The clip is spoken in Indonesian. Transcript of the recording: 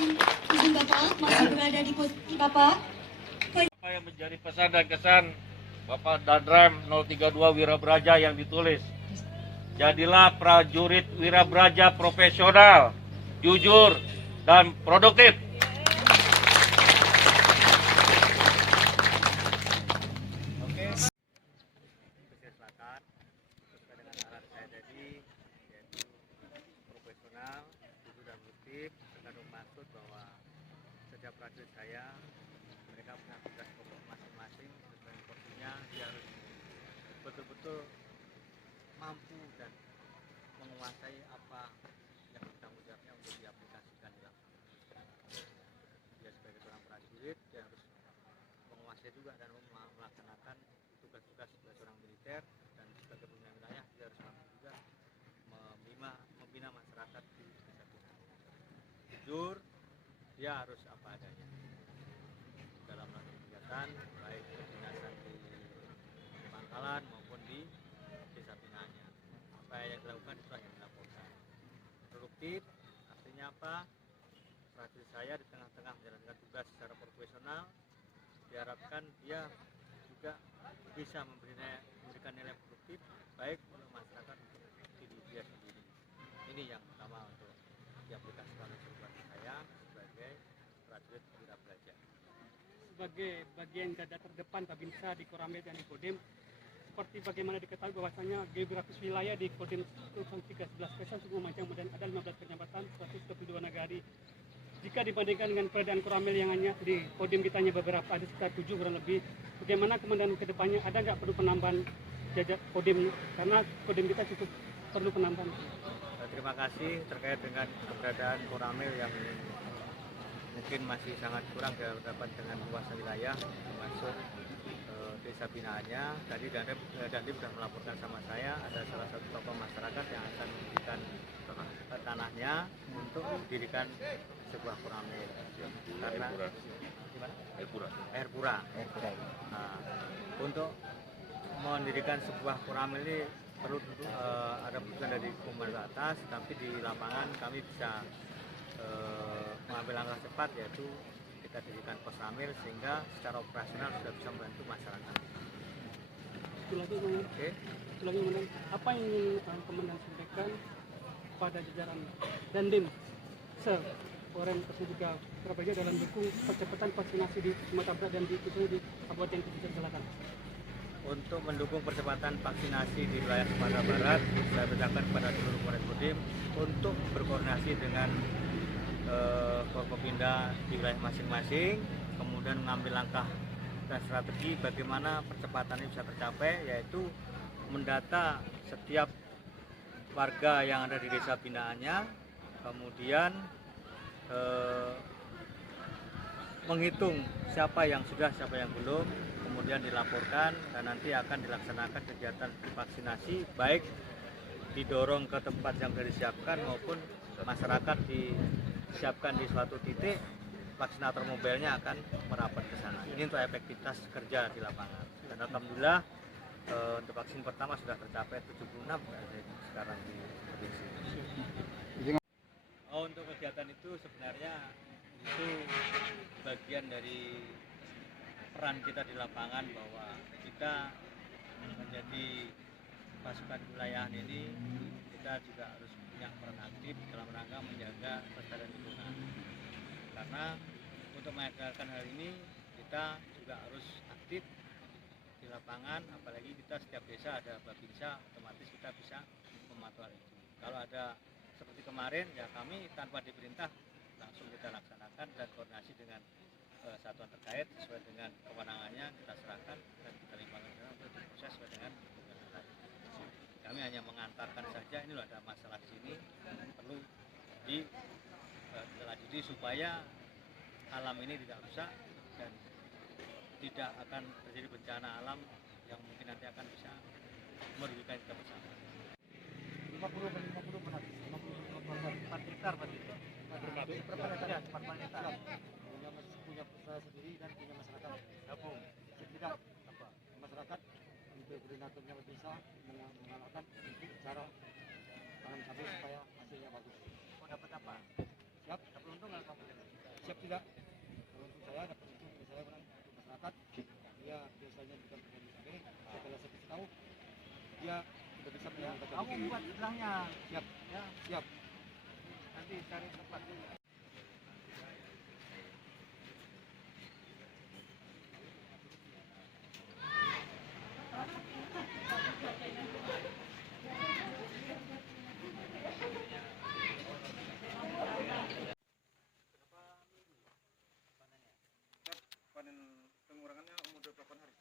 izin Bapak masih berada di posisi Bapak. Apa yang menjadi pesan dan kesan Bapak Danrem 032 Wirabraja yang ditulis? Jadilah prajurit Wirabraja profesional, jujur, dan produktif. Pesisir Selatan sesuai dengan arahan saya tadi, yaitu profesional, jujur dan produktif, terkandung maksud bahwa setiap prajurit saya mereka punya tugas pokok masing-masing sesuai porsinya. Dia harus betul-betul mampu dan menguasai apa yang bertanggung jawabnya untuk diaplikasikan di lapangan. Dia sebagai seorang prajurit, dia harus menguasai juga dan melaksanakan tugas-tugas sebagai seorang militer, dan sebagai pemimpin wilayah dia harus mampu juga membina masyarakat di desa binaan. Jujur, dia harus apa adanya dalam melakukan kegiatan, baik kedinasan di pangkalan maupun di desa binaannya. Apa yang dilakukan itu yang dilaporkan. Produktif artinya apa? Prajurit saya di tengah-tengah menjalankan tugas secara profesional, diharapkan dia juga bisa memberikan nilai produktif baik untuk masyarakat untuk diri dia sendiri. Ini yang pertama untuk diaplikasikan oleh prajurit saya sebagai prajurit Wirabraja. Sebagai bagian garda terdepan Babinsa di Koramil dan di Kodim, seperti bagaimana diketahui bahwasanya geografis wilayah di Kodim 311 Pesan Suku Lumajang dan ada 15 kecamatan, 122 nagari. Jika dibandingkan dengan peradaan Koramil yang hanya di Kodim kita hanya beberapa, ada sekitar 7 kurang lebih. Bagaimana kemudian ke depannya, ada nggak perlu penambahan jajak Kodim? Karena Kodim kita cukup perlu penambahan. Terima kasih terkait dengan keberadaan Koramil yang mungkin masih sangat kurang dapat dengan luas wilayah termasuk desa binaannya. Tadi Dandim sudah melaporkan sama saya ada salah satu tokoh masyarakat yang akan memberikan tanahnya untuk mendirikan sebuah Koramil. Karena air pura. Nah, untuk mendirikan sebuah Koramil ini perlu ada persetujuan dari pemerintah atas, tapi di lapangan kami bisa mengambil langkah cepat, yaitu kita dirikan Koramil sehingga secara operasional sudah bisa membantu masyarakat. Kemudian, apa yang ingin Komandan sampaikan pada jajaran Dandim Polres tersebut juga Wirabraja dalam mendukung percepatan vaksinasi di Sumatera Barat dan di Kabupaten Pesisir Selatan? Untuk mendukung percepatan vaksinasi di wilayah Sumatera Barat, saya beritakan kepada seluruh Polres Kodim untuk berkoordinasi dengan Forkopimda di wilayah masing-masing, kemudian mengambil langkah dan strategi bagaimana percepatan ini bisa tercapai, yaitu mendata setiap warga yang ada di desa binaannya, kemudian menghitung siapa yang sudah, siapa yang belum, kemudian dilaporkan dan nanti akan dilaksanakan kegiatan vaksinasi, baik didorong ke tempat yang sudah disiapkan maupun masyarakat disiapkan di suatu titik, vaksinator mobilnya akan merapat ke sana. Ini untuk efektivitas kerja di lapangan. Dan alhamdulillah untuk vaksin pertama sudah tercapai 76 sekarang di provinsi. Untuk kegiatan itu sebenarnya itu bagian dari peran kita di lapangan, bahwa kita menjadi pasukan wilayahan ini, kita juga harus punya peran aktif dalam rangka menjaga kelestarian lingkungan. Karena untuk mengajarkan hal ini kita juga harus aktif di lapangan, apalagi kita setiap desa ada Babinsa, otomatis kita bisa memantau hal itu. Kalau ada seperti kemarin, ya kami tanpa diperintah langsung kita laksanakan dan koordinasi dengan satuan terkait sesuai dengan kewenangannya, kita serahkan dan kita limpahkan untuk diproses sesuai dengan kewenangan. Kami hanya mengantarkan saja, ini loh ada masalah di sini, perlu diteladani supaya alam ini tidak rusak dan tidak akan terjadi bencana alam yang mungkin nanti akan bisa merugikan kita bersama. 50 benar. 4 hektar berarti. Ya, 4 hektar. Punya usaha sendiri dan punya masyarakat Gabung. tidak apa masyarakat untuk koordinatornya bisa mengalahkan untuk cara tanam cabai supaya hasilnya bagus. Mau dapat apa? Siap? Dapat untung nggak kamu? siap tidak? Kalau untuk saya dapat itu saya bilang untuk masyarakat, dia biasanya juga PKB. Setelah saya kasih tahu, dia sudah bisa menyampaikan. Kamu buat gelangnya. Siap, Ya, siap. nanti cari tempat. Panen pengurangannya umur 28 hari.